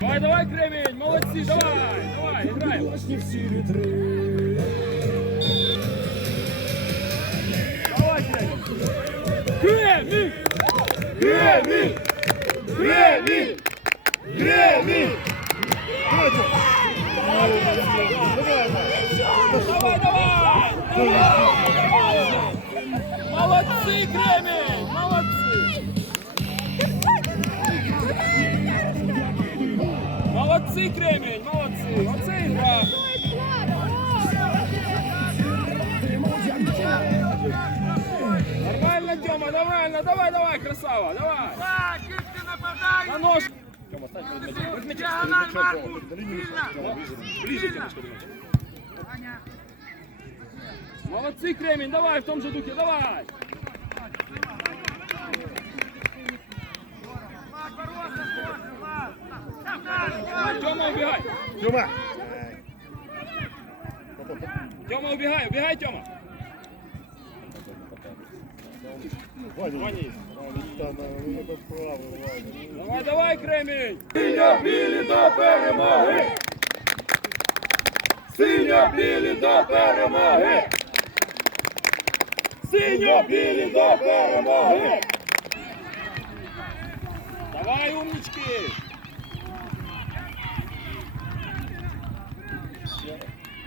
Давай, давай, Кремінь, молодці, давай, давай, граємо. Давай, Кремінь. Кремінь! Кремінь! Кремінь! Кремінь! Давай, давай! Давай! Молодці, Кремінь! Молодці, Кремінь! Молодці! Оце і гра! Нормально, Тёма, нормально! Давай, давай, красава! Давай! Так, тільки нападай! На ножку! Тёма, стань перед мячом. Перед мячом, Діагональ, перед мячом, Маркус! Тёма. Сильно! Ближе, Тёмочка, до мяча. Молодцы, Кремень, давай в том же духе, давай! Тьома, убігай! Тьома! Тьома, убігай, убігай, Тьома! Давай, давай, кремінь! Синя білі до перемоги! Синя білі до перемоги! Синя білі до перемоги! Давай, умнички!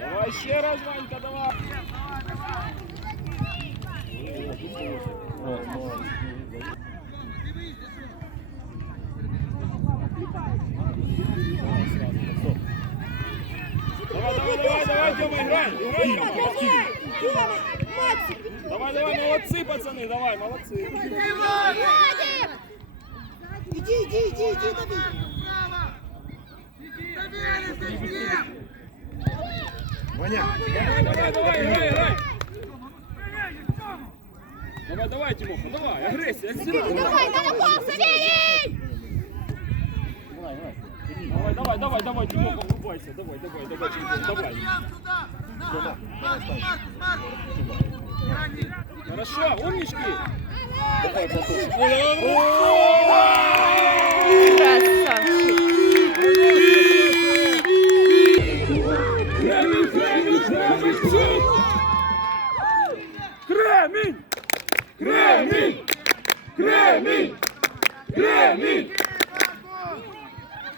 Давай ще раз, Ванька, давай! Давай, давай, давай, давай, Тёма, играй! Играй, Тёма! Давай, давай, молодцы, пацаны, давай, молодцы! Иди, иди, иди, иди, дави. Ваня! Давай, давай, давай, играй, играй! Давай, давай, Тимоха, давай, агрессия, акселеруй! Давай, пол, Савелий! Давай, давай, давай, давай, Тимоха, улыбайся, давай, давай, давай, Тимоха, давай! Хорошо, умнички! Кремень, Кремень! Кремень! Кремень!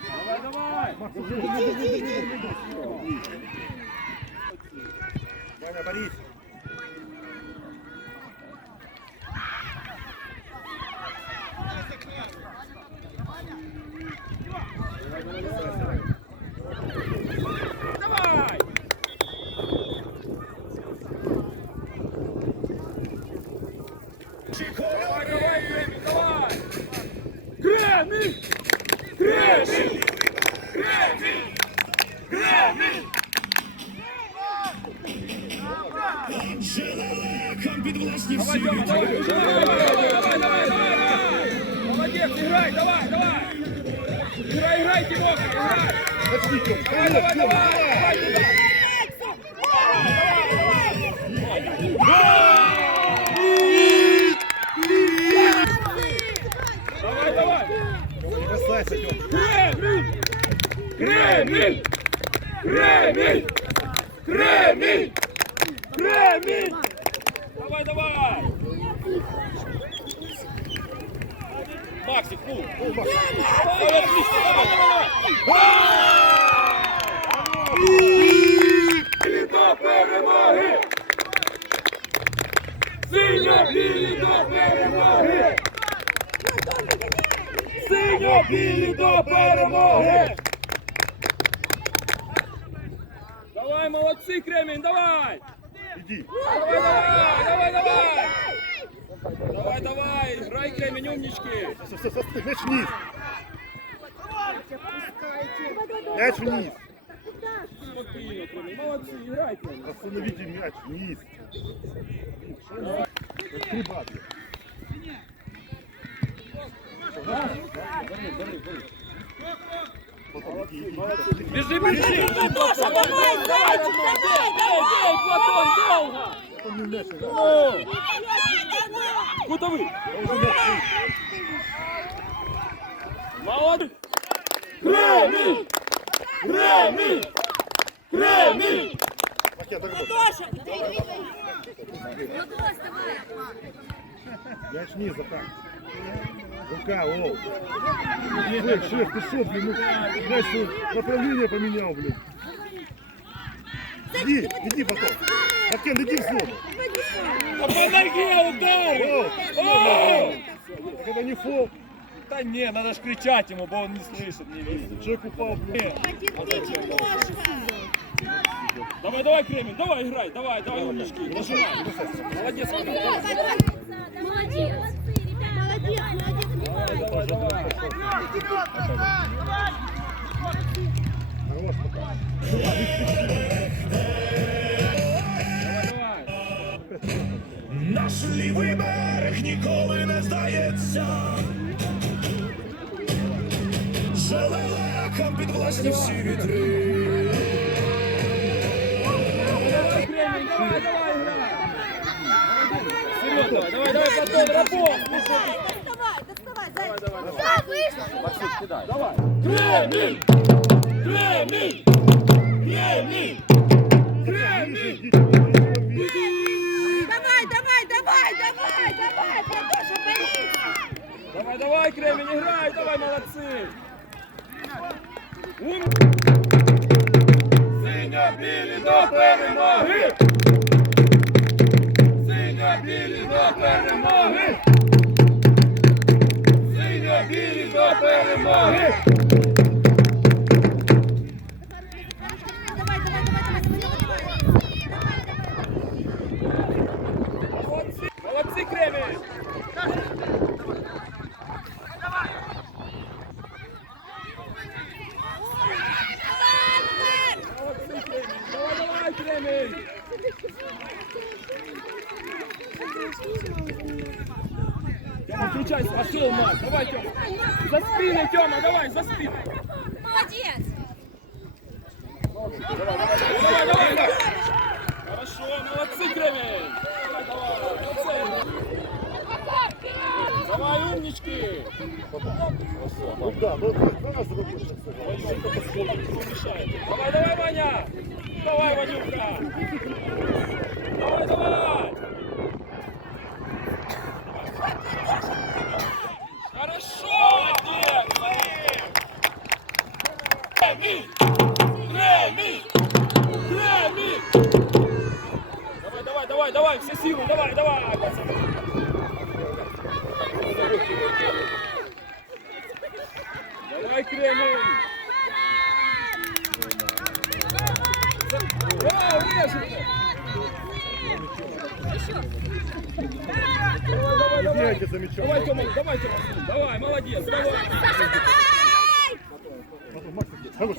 Давай, давай! Ваня, Борис! Давай! Давай, давай, Кремень, давай! Кремень! Кремень! Кремень! Кремень! Давай, Тёма, давай, давай, давай, давай, давай, давай! Молодец, играй, давай, давай! Давай, давай, давай! Давай туда! Давай, давай! Не касайся, І до перемоги! Синьо білі до перемоги! Синьо білі до перемоги! Давай, молодці, Кремінь, давай! Іди! Давай, давай, давай, давай! давай, грай, Кремінь, умнички! Все, все, все, мяч вниз! Мяч вниз! Спокійно, Кремінь, молодці, грай, Кремінь! Остановите мяч вниз! Три бабки! Біжи, біжи! Платон, давай, зайчик, давай, давай! Платон, долго! Кутовий! Он уже мяч вниз. Молодець! Кремінь! Кремінь! Кремінь! Макет, доработай. Тоша, ты Мяч низа, так. Рука, о. Шеф, шеф, ты шо, блин, ну, мяч ну, направление поменял, блин. Иди, иди потом. Акен, иди в зону. Та по ноге ударил! О! Так это не фол. Да не, надо ж кричать ему, бо он не слышит, не видит. Человек упал, блин. Давай, давай, Кремень, давай, играй, давай, давай, умнички, нажимай. Молодец. Молодец. Молодец, молодец. Давай, давай, давай. Хорош пока. Давай, давай. Наш лівий берег ніколи не здається. Желелекам під власні всі вітри. Давай, Кремень, давай, давай, играй. Вперед, давай, давай, давай, Платон, работ. Доставай, доставай, зайчик. Да, вышла. Давай. Кремень! Кремень! Кремень! Кремень! Давай, давай, давай, давай, давай, Платоша, борись. Давай, давай, Кремень, играй, давай, молодцы! Ум... Синьо-білі до перемоги! Синьо-білі до перемоги! Давай, давай, Ваня! Давай, Ванюка! Давай, давай! Хорошо! Молодец! Кремень! Кремень! Кремень! Давай, давай, давай, давай, все силы, давай, давай, пацаны! Давай, Кремень! О, режет! Давай, давай, давай, Тёма, давай, Тёма, давай, молодец, давай. Саша, давай. Давай,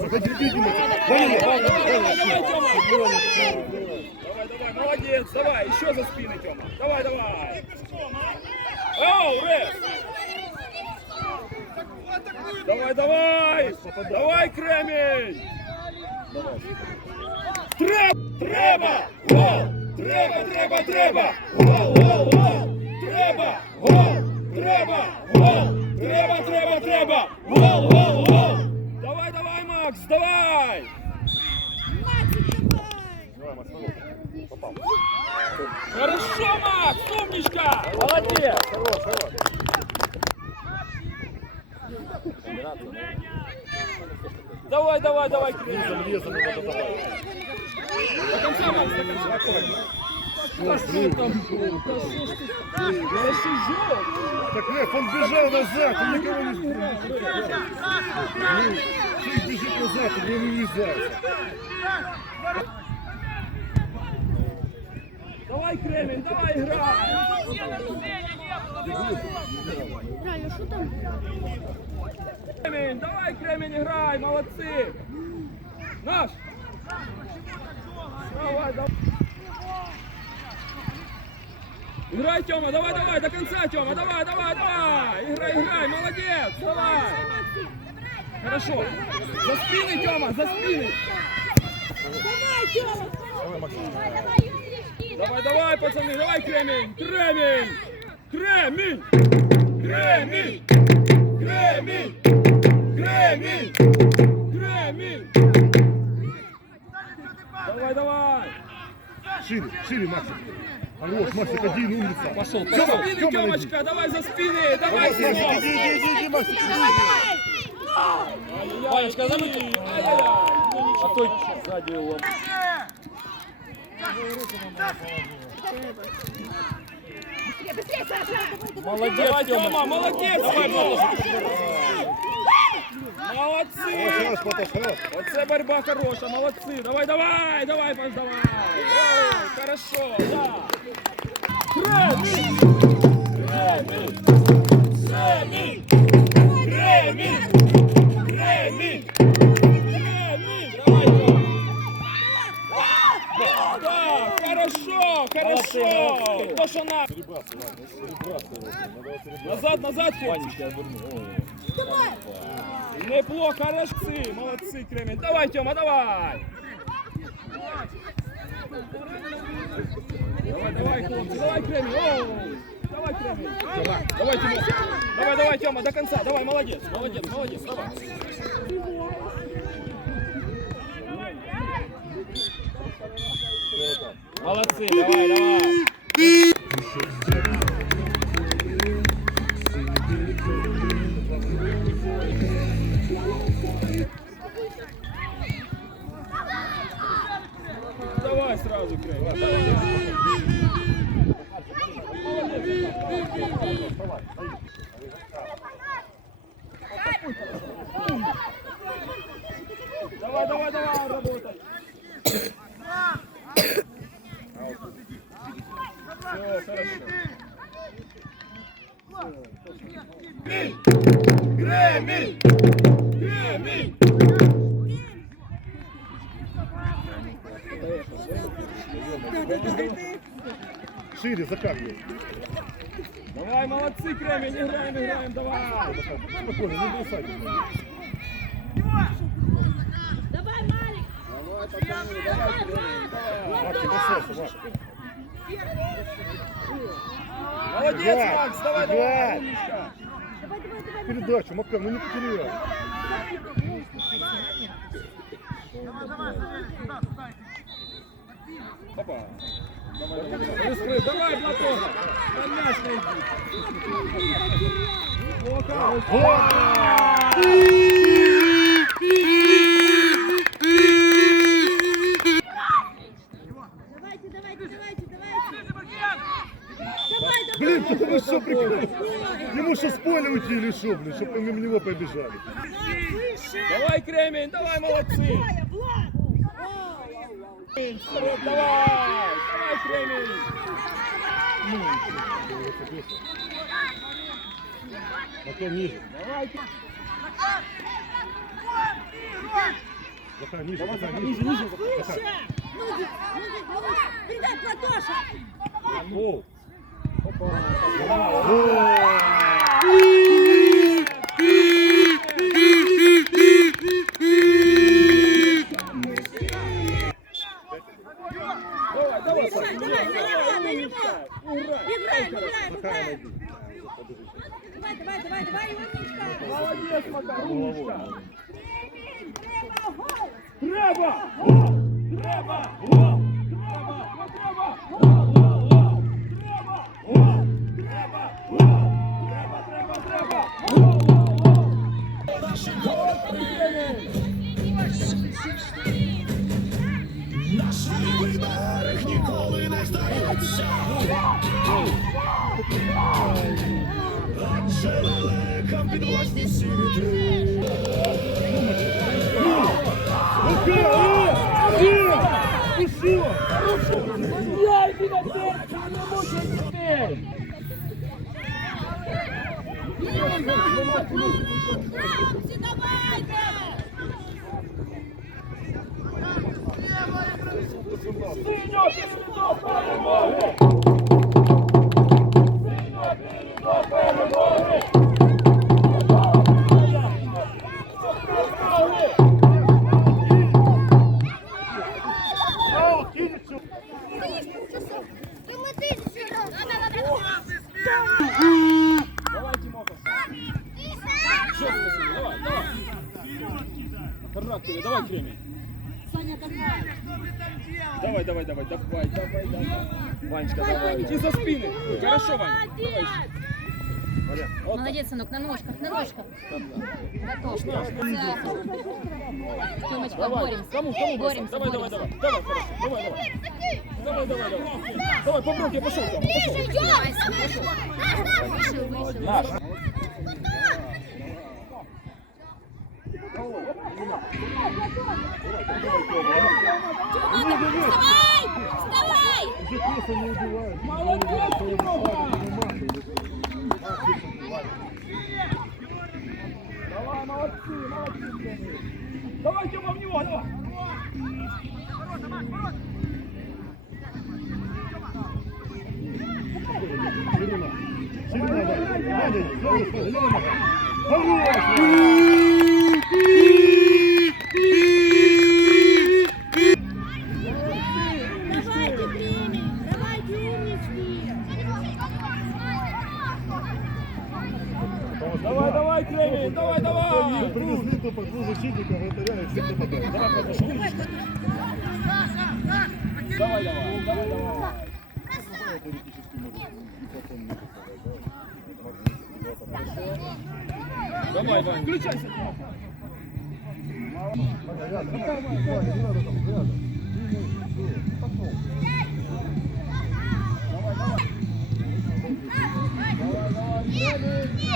давай, молодец, давай, еще за спиной, Тёма. Давай, давай. Оу, Рес. Давай, давай. Давай, Кремень. Треба, треба, гол, треба, треба, треба, гол, гол, гол, треба, гол, треба, гол, треба, треба, треба, гол, гол, гол. Давай, давай, Макс, давай. Хорошо, Макс, умничка, молодец. Хорош, хорош. Давай, давай, давай. Низом, лезом надо давай. До конца, Макс, до конца. Да что там? Да что ж ты? Да сижу. Так, Лев, он бежал назад, он никого не Ну, Чуть бежит назад, он не вылезает. Давай, Кремень, давай, играй. Правильно, что там? Кремень, давай, Кремень, играй, молодцы. Наш. Давай, давай. Играй, Тёма, давай, давай, до конца, Тёма, давай, давай, давай. Играй, играй, молодец, давай. Хорошо. За спиной, Тёма, за спиной. Давай, Тёма. Давай, давай, пацаны, давай, Кремень, Кремень, Кремень, Кремль! Кремль! Кремль! Кремль! Давай, давай! Шире, шире, Максик. Хорош, Максик, один, умница. Пошел, пошел. За спины, Тёмочка, давай за спины, давай, Максик. Иди, иди, иди, иди, Максик, иди. Ванечка, забудь. А то сзади его. Руку нам положила быстрее, Саша! Молодец, давай, Тёма, молодец. Давай, хорош. Оце борьба хороша, молодцы. Давай, давай, давай, Паш, давай. Хорошо, да. Кремень! Ванечка, я верну. Неплохо, хороши, молодцы, Кремень. Давай, Тёма, давай. Давай, давай, хлопцы, давай, Кремень. Давай, Кремень. Давай, Тёма. Давай, давай, Тёма, до конца. Давай, молодец, молодец, молодец, давай. Молодцы, давай, давай. Шире, закатывай. Давай, молодцы, Кремень, играем, играем, давай. Спокойно, не бросай. Давай, Малик! Максик, бросайся, Макс. Молодец, Макс, давай, давай. Давай, давай, давай! Передачу, Макар, ну не потеряй. Опа. Давай, давай, давай. Быстрее, давай, найди. Плохо. Давайте, давайте, давайте, давайте! Давай, давай! Блин, ты ну что прикол? Ему что, с поля уйти или что, блин, чтобы мимо него побежали? Давай, Кремень, давай, молодцы. Такое, Влад! Вау, вау, вау. Вперед, давай. Давай, Кремень. А то ниже. Давай, Захар, ниже, Захар, ниже. ниже, ниже. Выше! Ноги, ноги, ноги! Передай, Платоша! О, Давай, Наш лівий берег ніколи не здається. Адже далека в підвласні всі вітри. Захар, о! Где? Ну что? Хлопці, Yeah. Тёмочка, боремся. Кому, кому? Боремся, Давай, давай, давай. Давай, хорошо. Давай, давай. Давай, давай, давай. Давай, по бровке пошел там. Пошел. Вышел, вышел. Наш. Вставай! просто не убивают. Молодец, Тимоха! Давай, молодцы, молодцы. Давай, Тёма, в него, давай. Ширина. Ширина, Ваня. Ваня, Ваня,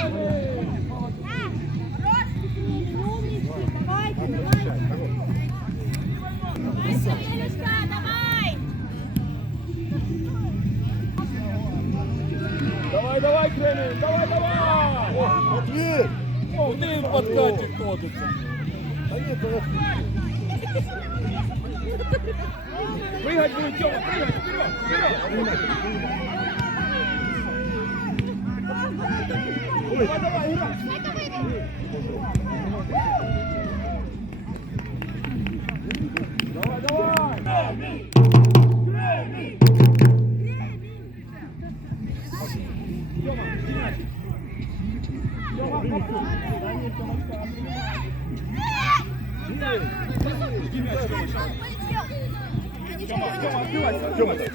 Давайте, ಮುಖ್ಯಮಂತ್ರಿ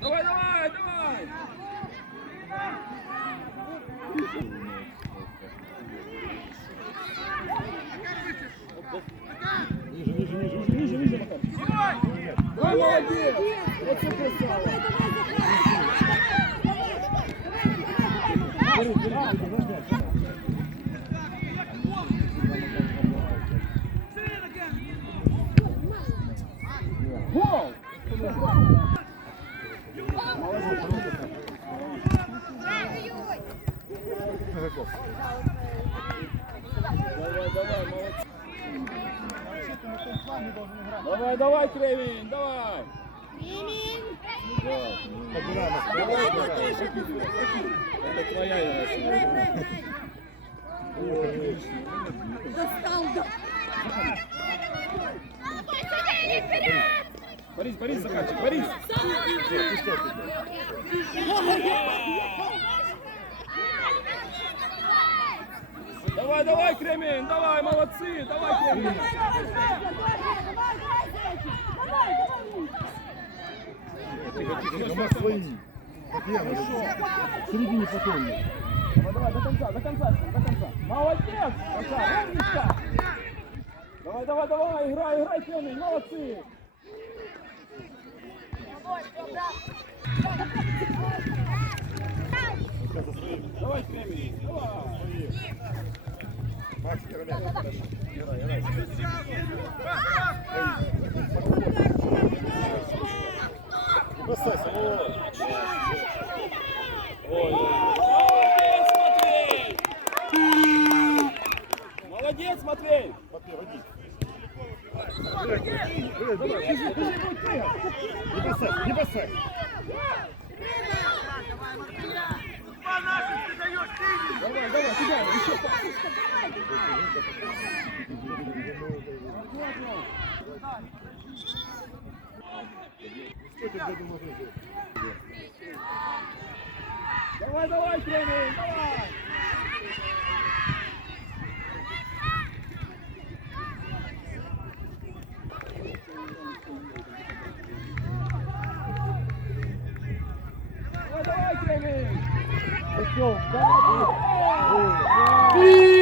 Давай, давай, давай. Ниже, ниже, ниже, ниже, ниже, Макар. Давай, молодец. Вот это красава. Гол! Давай, давай, молодцы. Давай, давай, Кремень, давай. Подбирай, Макар. Давай, давай. Это твоя игра. Достал, да. Борис, Борис, заканчивай, Борис. Давай, давай, Кремень, давай, молодцы, давай, Кремень. Мы свои. Середине потом. Давай, давай, до конца, до конца, до конца. Молодец, Саша, умничка. Давай, давай, давай, играй, играй, Кремень, молодцы. Давай, давай. Макс, играй. Играй, играй. Бросайся, ой. Молодец, Матвей! Молодец, Матвей! Матвей, води. Не бросай, не бросай. Давай, Маркия! Два наших ты даешь, ты Давай, давай, кидай, еще. Ванечка, давай, давай. Что ты дядя можешь сделать? Давай, давай, Кремень, давай! Давай, давай, Кремень! Артем,